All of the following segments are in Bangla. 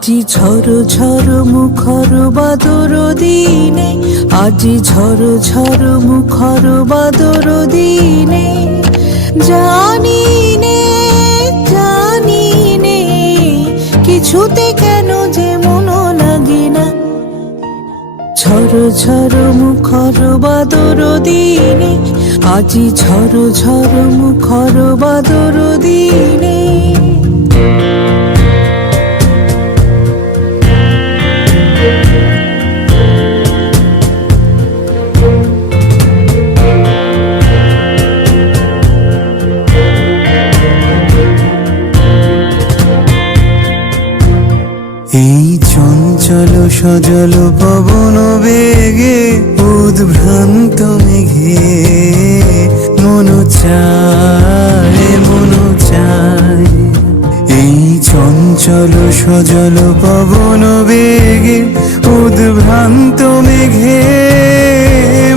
আজি ঝড় ঝড় মুখর বাদর দিনে, আজি ঝড় ঝড় মুখর বাদর দিনে, জানি নে জানি নে কিছুতে কেন যে মন লাগে না। ঝড় ঝড় মুখর বাদর দিনে, আজি ঝড় ঝড় মুখর বাদর দিনে। এই চঞ্চল সজল পবন বেগে উদ্ভ্রান্ত মেঘে মন চায় মন চায়। এই চঞ্চল সজল পবন বেগে উদ্ভ্রান্ত মেঘে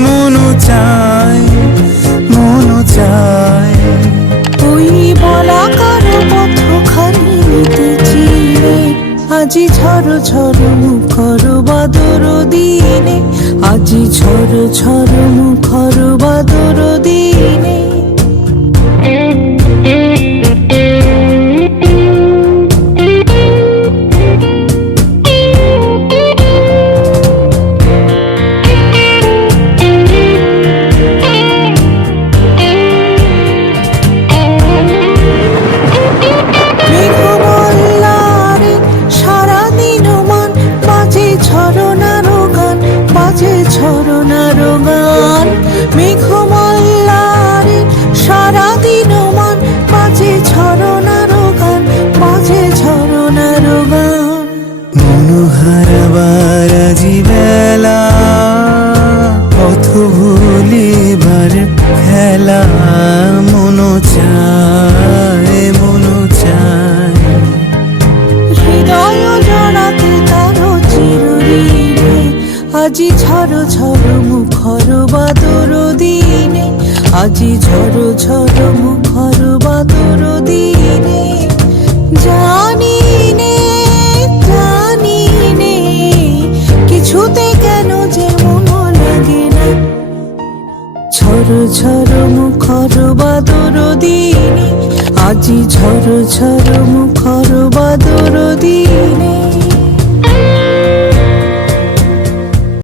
মন চায় মন চায়। ওই বলাকার পথখানি নিতেছি রে, আজি ঝড় ঝড় মুখর বাদর দিনে, আজি ঝড় ঝড় মুখর বাদর দিনে। ঝরনার গান মেঘমল্লারে সারাদিন মান বাজে, ঝরনার গান বাজে, ঝরনার গান। মনোহারাবার আজি বেলা পথ ভুলিবার খেলা, মন চায় মন চায়। হৃদয় জড়াতে কারো চিরঋণে, আজি ঝড় ঝড় মুখর বাদর দিনে, আজি ঝড় ঝড় মুখর বাদর দিনে। জানি নে কিছুতে কেন যে মন লাগে না। ঝড় ঝড় মুখর বাদর দিনে, আজি ঝড় ঝড় মুখর বাদর দিনে।